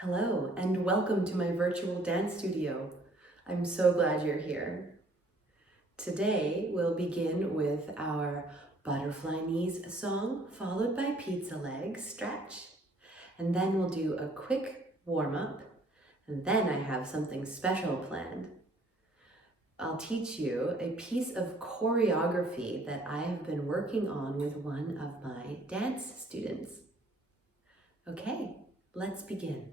Hello, and welcome to my virtual dance studio. I'm so glad you're here. Today, we'll begin with our butterfly knees song, followed by pizza leg stretch. And then we'll do a quick warm-up, and then I have something special planned. I'll teach you a piece of choreography that I have been working on with one of my dance students. Okay, let's begin.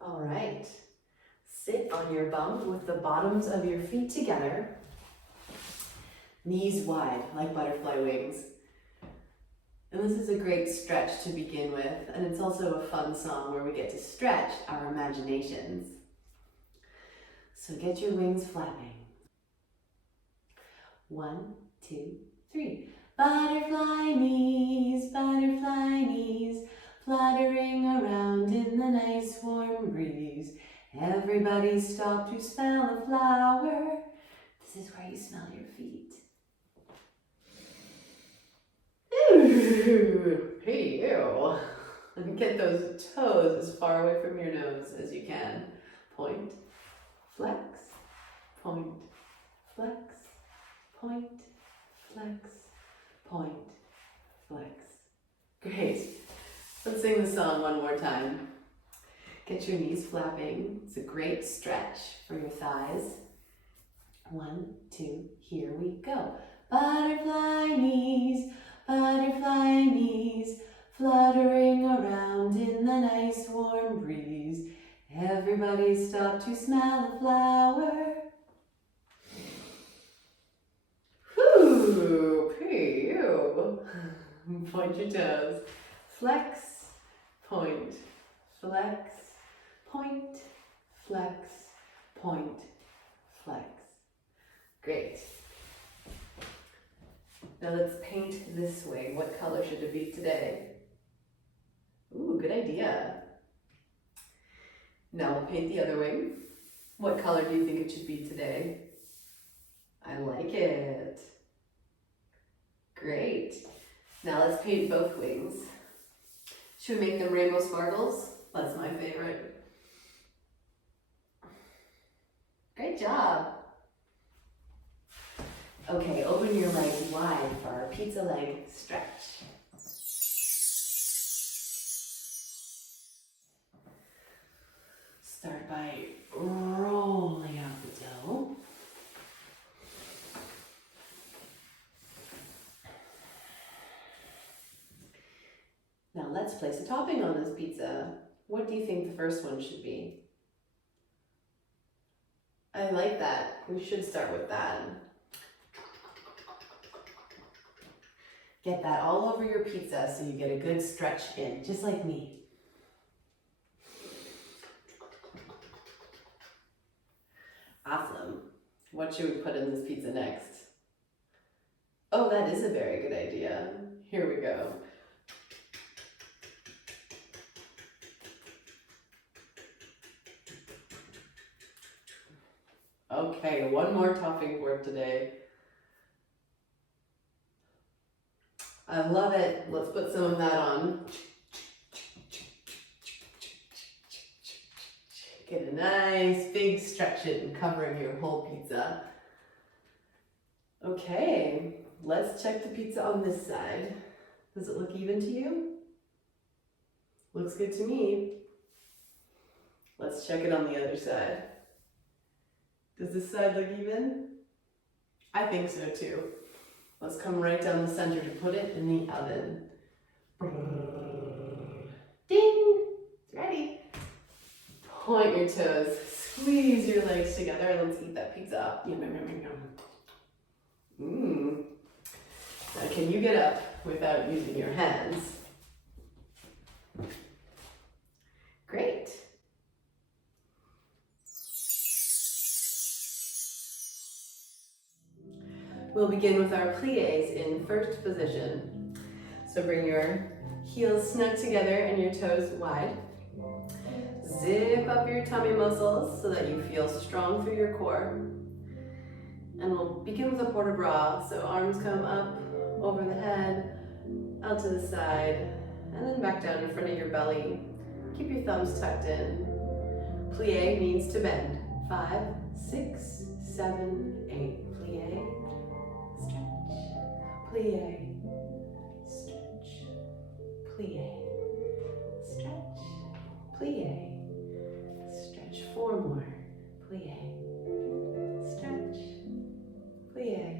All right, sit on your bum with the bottoms of your feet together, knees wide like butterfly wings. And this is a great stretch to begin with, and it's also a fun song where we get to stretch our imaginations. So get your wings flapping. 1, 2, 3. Butterfly knees, fluttering around in the nice warm breeze. Everybody stop to smell a flower. This is where you smell your feet. Hey, you. And get those toes as far away from your nose as you can. Point, flex, point, flex, point, flex, point, flex. Great. Let's sing the song one more time. Get your knees flapping. It's a great stretch for your thighs. 1, 2, here we go. Butterfly knees, fluttering around in the nice warm breeze. Everybody stop to smell a flower. Whoo, hey, you. Point your toes. Flex, point, flex, point, flex, point, flex. Great. Now let's paint this wing. What color should it be today? Ooh, good idea. Now we'll paint the other wing. What color do you think it should be today? I like it. Great. Now let's paint both wings. Should we make them rainbow sparkles? That's my favorite. Great job. Okay, open your legs wide for our pizza leg stretch. Start by rolling out the dough. Now let's place a topping on this pizza. What do you think the first one should be? I like that. We should start with that. Get that all over your pizza so you get a good stretch in, just like me. Awesome. What should we put in this pizza next? Oh, that is a very good idea. Here we go. Okay, one more topping for today. I love it. Let's put some of that on. Get a nice big stretch in, covering your whole pizza. Okay, let's check the pizza on this side. Does it look even to you? Looks good to me. Let's check it on the other side. Does this side look even? I think so too. Let's come right down the center to put it in the oven. Ding! It's ready. Point your toes, squeeze your legs together, and let's eat that pizza up. Yum, yum, yum, yum. Mmm. Now can you get up without using your hands? Great. We'll begin with our pliés in first position. So bring your heels snug together and your toes wide. Zip up your tummy muscles so that you feel strong through your core. And we'll begin with a port de bras. So arms come up over the head, out to the side, and then back down in front of your belly. Keep your thumbs tucked in. Plie means to bend. 5, 6, 7, 8. Plie, stretch, plie, stretch, plie, stretch, plie, stretch. 4 more. Plie, stretch, plie,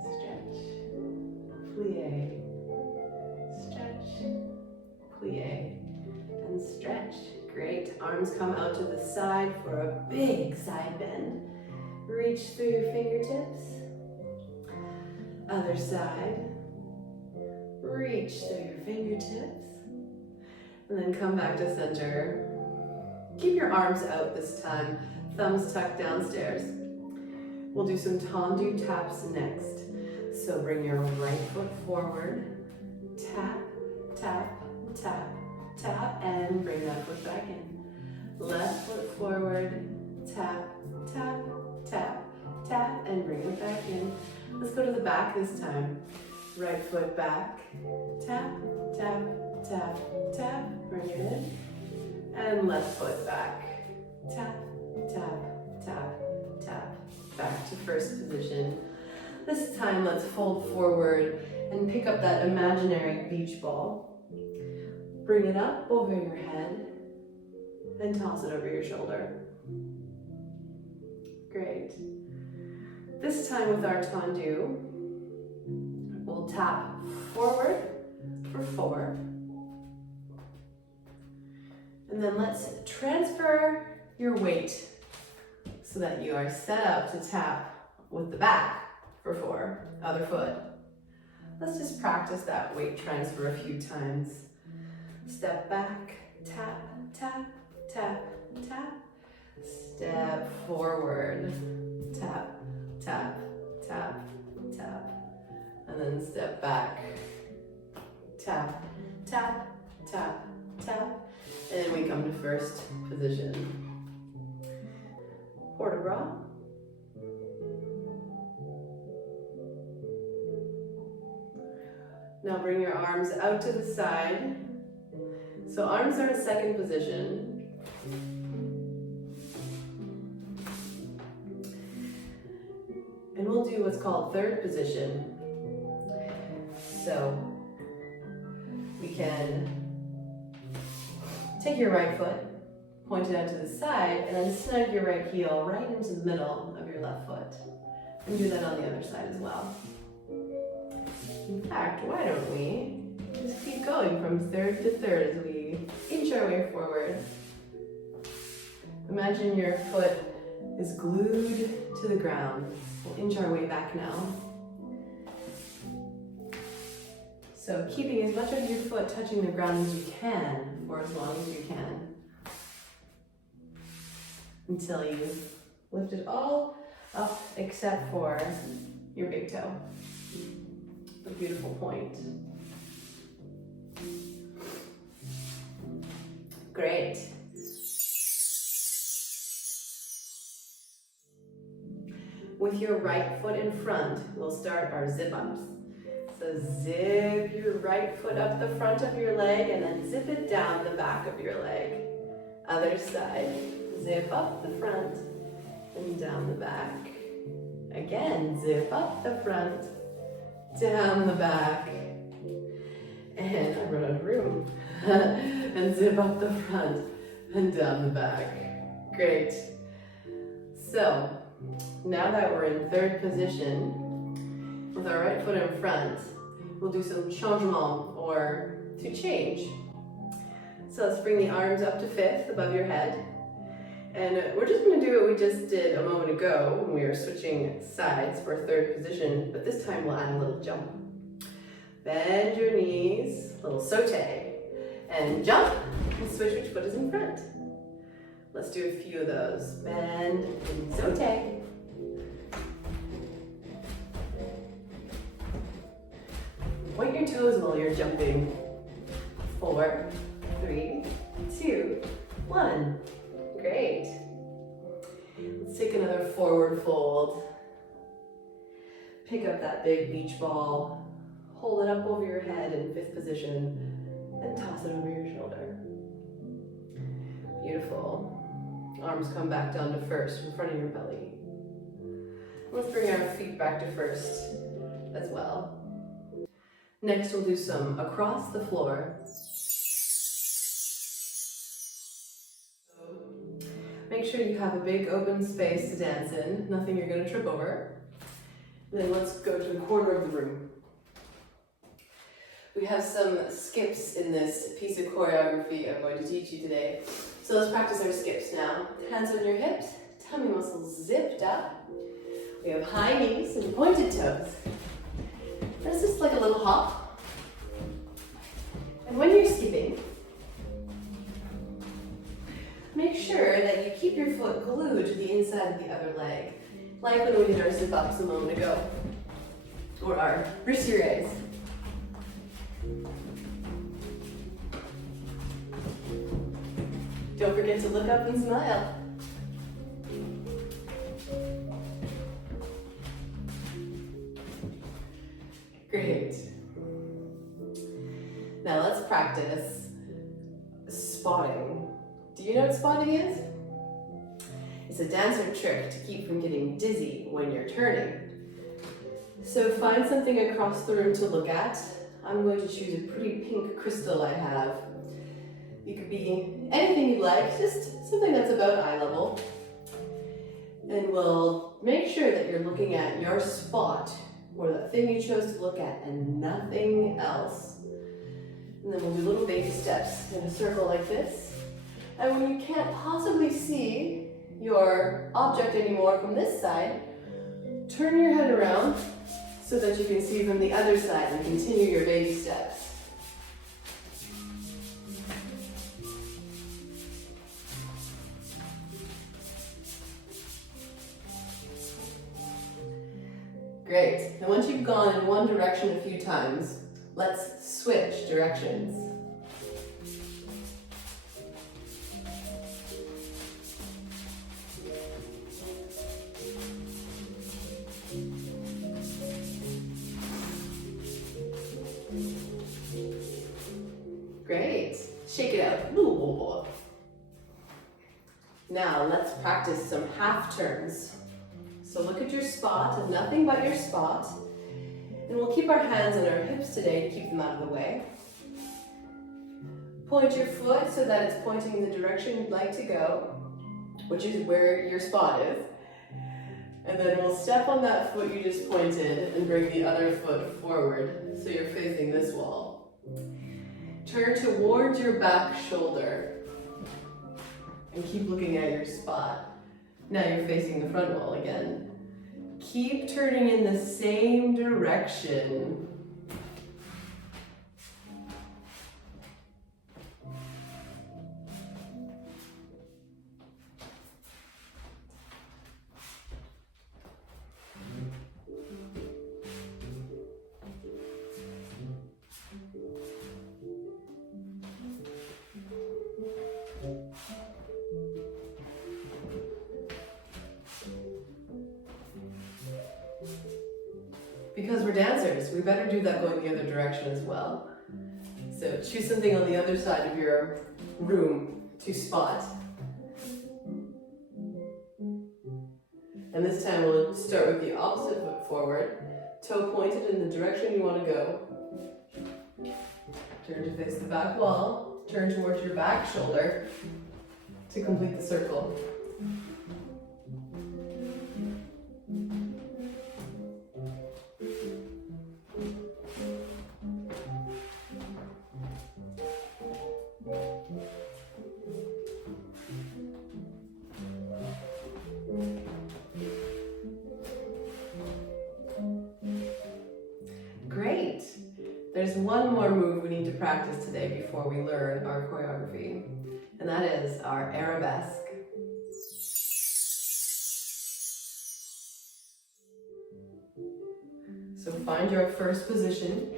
stretch, plie, stretch, plie, and stretch. Great. Arms come out to the side for a big side bend. Reach through your fingertips. Other side. Reach through your fingertips. And then come back to center. Keep your arms out this time. Thumbs tucked downstairs. We'll do some tendu taps next. So bring your right foot forward. Tap, tap, tap, tap, and bring that foot back in. Left foot forward, tap, tap, tap, tap, and bring it back in. Let's go to the back this time. Right foot back, tap, tap, tap, tap, bring it in. And left foot back, tap, tap, tap, tap, back to first position. This time let's fold forward and pick up that imaginary beach ball. Bring it up over your head and toss it over your shoulder. Great. This time with our tendu, we'll tap forward for 4. And then let's transfer your weight so that you are set up to tap with the back for 4, other foot. Let's just practice that weight transfer a few times. Step back, tap, tap, tap, tap. Step forward, tap, tap, tap, tap. And then step back, tap, tap, tap, tap. And we come to first position. Port de bras. Now bring your arms out to the side. So arms are in second position. And we'll do what's called third position. So we can take your right foot, point it out to the side, and then snug your right heel right into the middle of your left foot. And do that on the other side as well. In fact, why don't we just keep going from third to third as we inch our way forward. Imagine your foot is glued to the ground. We'll inch our way back now. So keeping as much of your foot touching the ground as you can for as long as you can. Until you lift it all up except for your big toe. A beautiful point. Great. With your right foot in front, we'll start our zip-ups. So zip your right foot up the front of your leg and then zip it down the back of your leg. Other side. Zip up the front and down the back. Again, zip up the front, down the back. And I run out of room. And zip up the front and down the back. Great. So, now that we're in third position, with our right foot in front, we'll do some changement, or to change. So let's bring the arms up to fifth above your head. And we're just going to do what we just did a moment ago when we were switching sides for third position, but this time we'll add a little jump. Bend your knees, little saute, and jump, and switch which foot is in front. Let's do a few of those. Bend and saute. Point your toes while you're jumping. 4, 3, 2, 1. Great. Let's take another forward fold. Pick up that big beach ball, hold it up over your head in 5th position, and toss it over your shoulder. Beautiful. Arms come back down to 1st in front of your belly. Let's bring our feet back to 1st as well. Next, we'll do some across the floor. So, make sure you have a big open space to dance in, nothing you're going to trip over. Then let's go to a corner of the room. We have some skips in this piece of choreography I'm going to teach you today. So let's practice our skips now. Hands on your hips, tummy muscles zipped up. We have high knees and pointed toes. This is like a little hop. And when you're skipping, make sure that you keep your foot glued to the inside of the other leg, like when we did our zip-ups a moment ago, or our brisures. Don't forget to look up and smile. Great. Now let's practice spotting. Do you know what spotting is? It's a dancer trick to keep from getting dizzy when you're turning. So find something across the room to look at. I'm going to choose a pretty pink crystal I have. You could be anything you'd like, just something that's about eye level. And we'll make sure that you're looking at your spot or the thing you chose to look at and nothing else. And then we'll do little baby steps in a circle like this. And when you can't possibly see your object anymore from this side, turn your head around so that you can see from the other side and continue your baby steps. Great. And once you've gone in one direction a few times, let's switch directions. Great. Shake it out. Ooh. Now let's practice some half turns. So look at your spot and nothing but your spot. And we'll keep our hands on our hips today to keep them out of the way. Point your foot so that it's pointing in the direction you'd like to go, which is where your spot is. And then we'll step on that foot you just pointed and bring the other foot forward so you're facing this wall. Turn towards your back shoulder and keep looking at your spot. Now you're facing the front wall again. Keep turning in the same direction. Because we're dancers, we better do that going the other direction as well. So choose something on the other side of your room to spot. And this time we'll start with the opposite foot forward, toe pointed in the direction you want to go. Turn to face the back wall, turn towards your back shoulder to complete the circle. Great. There's one more move we need to practice today before we learn our choreography, and that is our arabesque. So find your first position,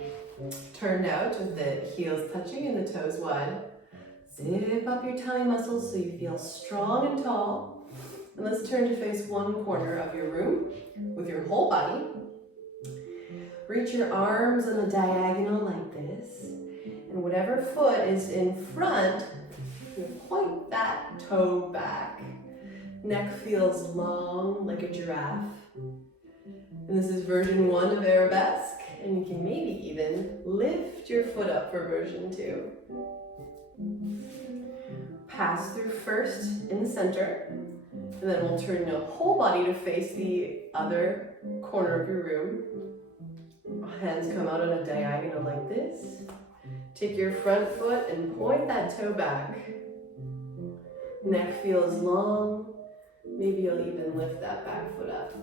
turned out with the heels touching and the toes wide. Zip up your tummy muscles so you feel strong and tall. And let's turn to face one corner of your room with your whole body. Reach your arms on a diagonal like this. And whatever foot is in front, you point that toe back. Neck feels long like a giraffe. And this is version 1 of arabesque. And you can maybe even lift your foot up for version 2. Pass through first in the center, and then we'll turn your whole body to face the other corner of your room. Hands come out on a diagonal like this. Take your front foot and point that toe back. Neck feels long. Maybe you'll even lift that back foot up.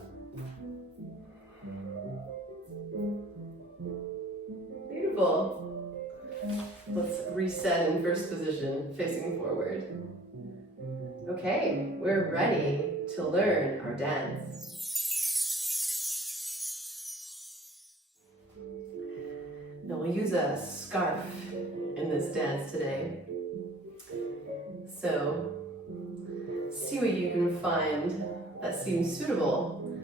Beautiful. Let's reset in first position, facing forward. Okay, we're ready to learn our dance. Now we'll use a scarf in this dance today. So, see what you can find that seems suitable.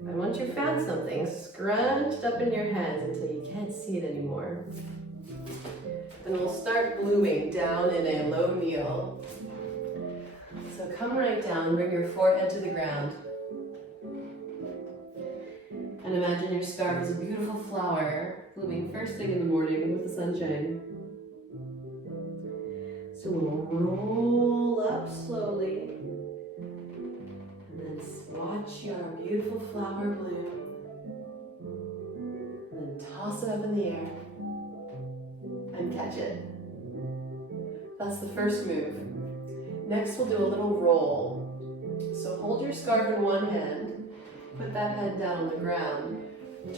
And once you've found something, scrunch it up in your hands until you can't see it anymore. And we'll start gluing down in a low kneel. So come right down, bring your forehead to the ground. And imagine your scarf is a beautiful flower, blooming first thing in the morning with the sunshine. So we'll roll up slowly. And then watch your beautiful flower bloom. And then toss it up in the air. And catch it. That's the first move. Next we'll do a little roll. So hold your scarf in one hand, put that head down on the ground,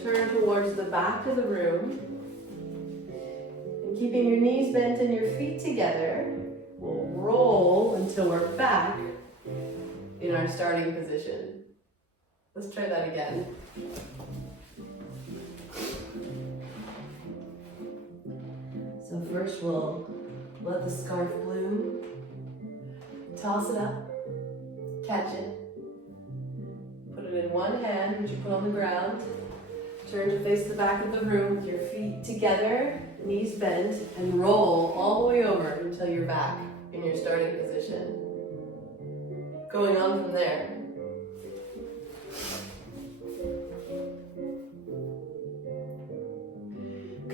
turn towards the back of the room, and keeping your knees bent and your feet together, we'll roll until we're back in our starting position. Let's try that again. So first we'll let the scarf bloom, toss it up, catch it, put it in one hand, which you put on the ground, turn to face the back of the room with your feet together, knees bent, and roll all the way over until you're back in your starting position. Going on from there.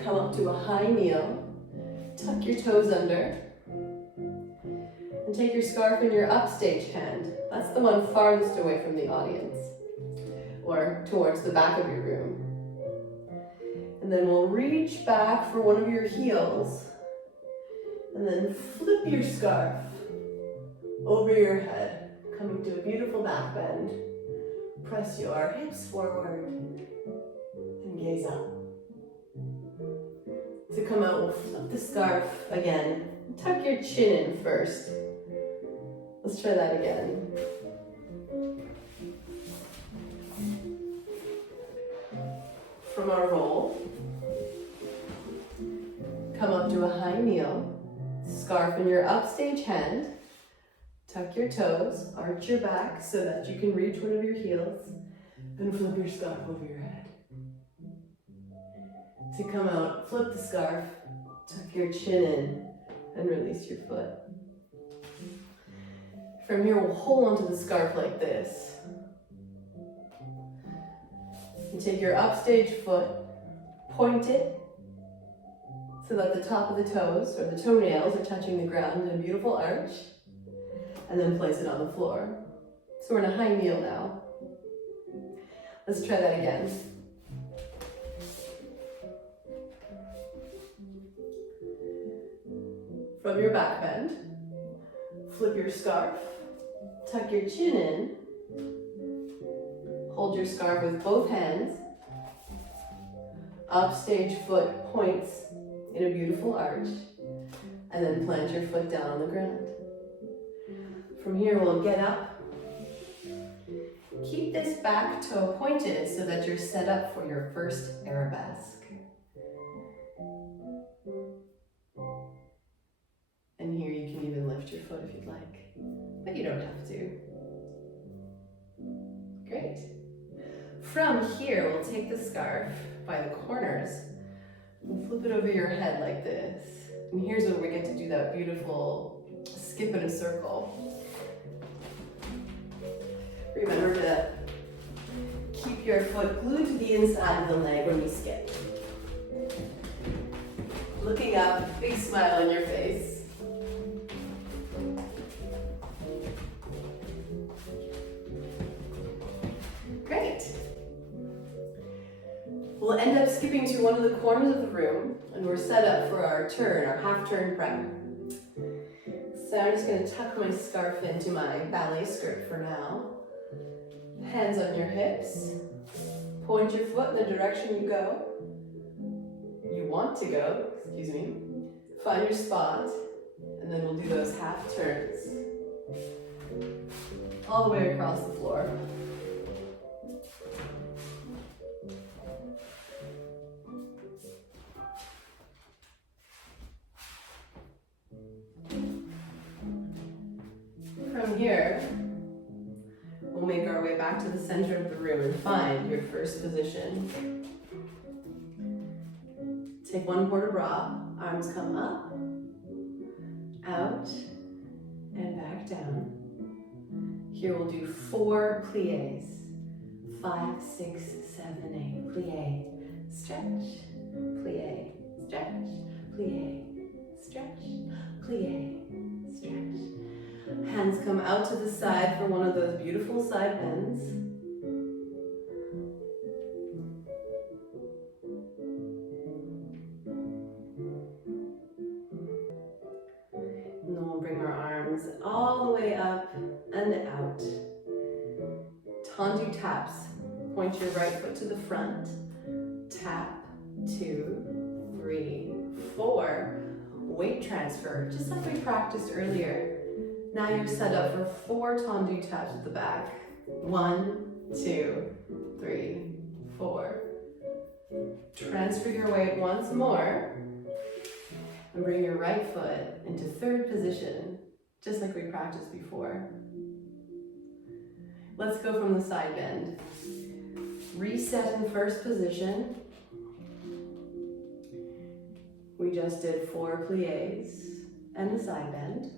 Come up to a high kneel. Tuck your toes under, and take your scarf in your upstage hand. That's the one farthest away from the audience, or towards the back of your room. And then we'll reach back for one of your heels, and then flip your scarf over your head, coming to a beautiful back bend. Press your hips forward, and gaze up. To come out, we'll flip the scarf again. Tuck your chin in first. Let's try that again. From our roll, come up to a high kneel, scarf in your upstage hand, tuck your toes, arch your back so that you can reach one of your heels, and flip your scarf over your head. To come out, flip the scarf, tuck your chin in, and release your foot. From here, we'll hold onto the scarf like this. You take your upstage foot, point it so that the top of the toes, or the toenails, are touching the ground in a beautiful arch, and then place it on the floor. So we're in a high kneel now. Let's try that again. From your back bend, flip your scarf, tuck your chin in, hold your scarf with both hands, upstage foot points in a beautiful arch, and then plant your foot down on the ground. From here, we'll get up. Keep this back toe pointed so that you're set up for your first arabesque. And here you can but you don't have to. Great. From here, we'll take the scarf by the corners and flip it over your head like this. And here's where we get to do that beautiful skip in a circle. Remember to keep your foot glued to the inside of the leg when we skip. Looking up, big smile on your face. Great. We'll end up skipping to one of the corners of the room, and we're set up for our turn, our half turn prep. So I'm just going to tuck my scarf into my ballet skirt for now. Hands on your hips. Point your foot in the direction you want to go, excuse me. Find your spot, and then we'll do those half turns all the way across the floor. From here, we'll make our way back to the center of the room and find your first position. Take one port de bras, arms come up, out, and back down. Here we'll do 4 pliés. 5, 6, 7, 8. Plié, stretch, plié, stretch, plié, stretch, plié, stretch. Hands come out to the side for one of those beautiful side bends. And then we'll bring our arms all the way up and out. Tendu taps. Point your right foot to the front. Tap, 2, 3, 4. Weight transfer, just like we practiced earlier. Now you're set up for 4 tendu taps at the back. 1, 2, 3, 4. Transfer your weight once more and bring your right foot into 3rd position, just like we practiced before. Let's go from the side bend. Reset in 1st position. We just did 4 pliés and the side bend.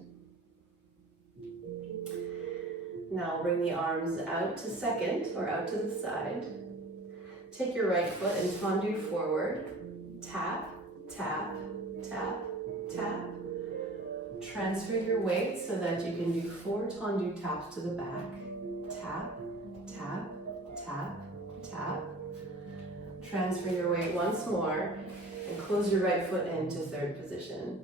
Now we'll bring the arms out to 2nd or out to the side. Take your right foot and tendu forward. Tap, tap, tap, tap. Transfer your weight so that you can do 4 tendu taps to the back. Tap, tap, tap, tap. Transfer your weight once more and close your right foot into 3rd position.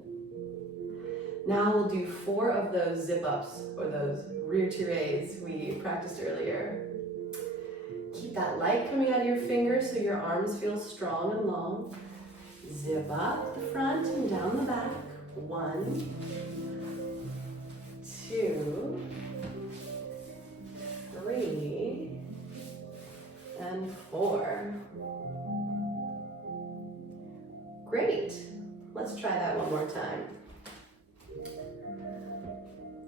Now we'll do 4 of those zip-ups or those rear tirés we practiced earlier. Keep that light coming out of your fingers so your arms feel strong and long. Zip up the front and down the back. 1, 2, 3, and 4. Great. Let's try that one more time.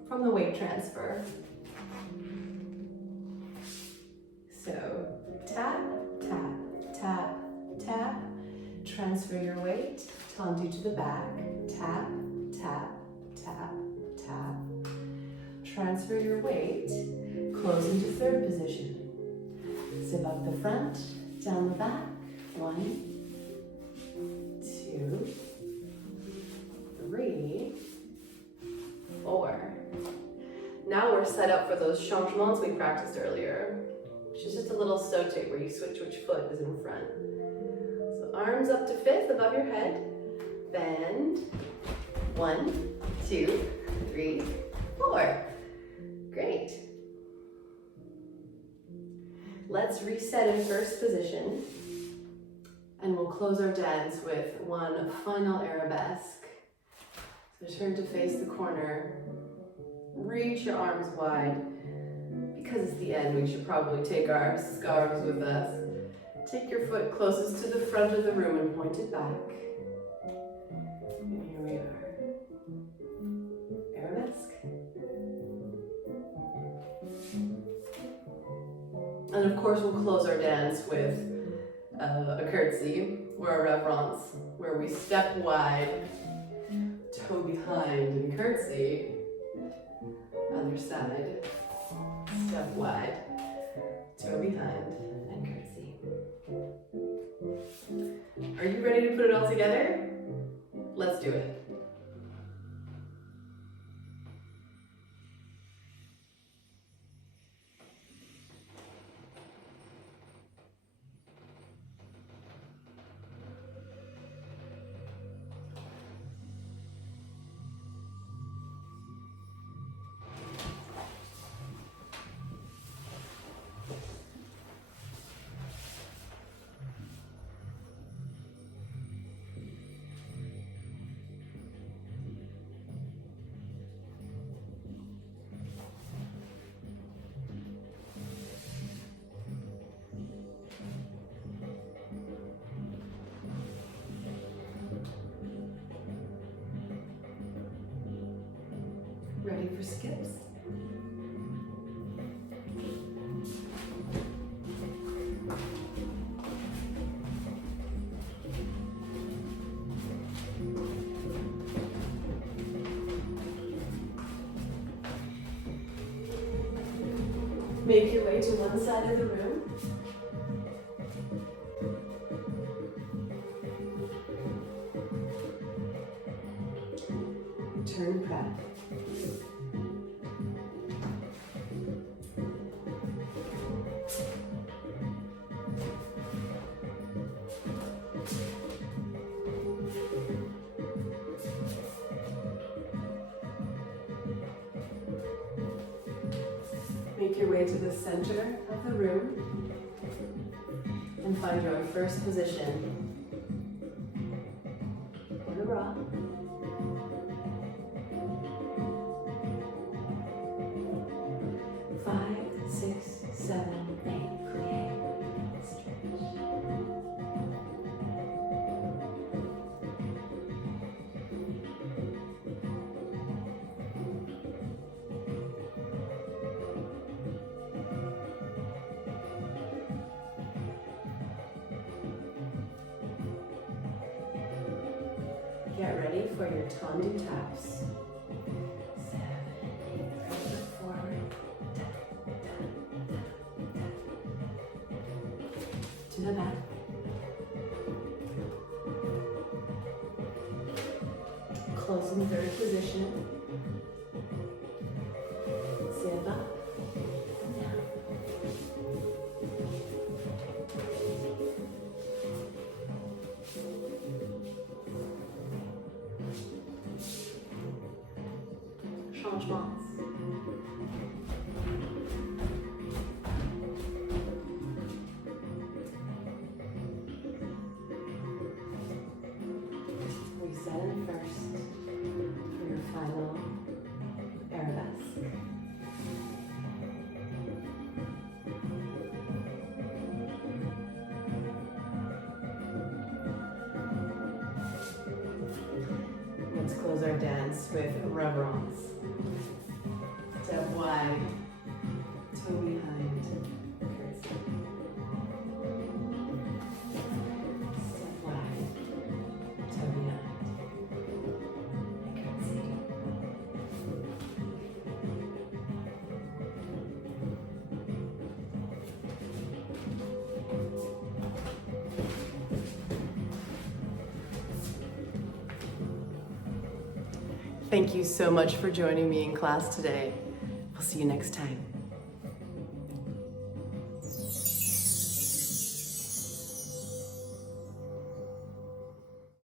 From the weight transfer. So tap, tap, tap, tap. Transfer your weight, tendu to the back. Tap, tap, tap, tap. Transfer your weight, close into 3rd position. Zip up the front, down the back. 1, 2, 3, 4. Now we're set up for those changements we practiced earlier, which is just a little sauté where you switch which foot is in front. So arms up to 5th above your head. Bend. 1, 2, 3, 4. Great. Let's reset in 1st position. And we'll close our dance with one final arabesque. So turn to face the corner. Reach your arms wide. Because it's the end, we should probably take our scarves with us. Take your foot closest to the front of the room and point it back. And here we are. Arabesque. And of course, we'll close our dance with a curtsy or a reverence, where we step wide, toe behind and curtsy. Other side, step wide, toe behind and curtsy. Are you ready to put it all together? Let's do it. Ready for skips? Make your way to one side of the room. Turn prep. Make your way to the center of the room and find your first position in a rock. Five, six, seven, eight, plie, stretch. Get ready for your tendu taps. 7, 8, right foot forward. Tap, tap, tap, tap. To the back. Closing third position. Step up. Down. Changements. Reset in first for your final arabesque. Let's close our dance with reverence. Step wide, toe behind, curtsy. Step wide, toe behind, curtsy. Thank you so much for joining me in class today. We'll see you next time.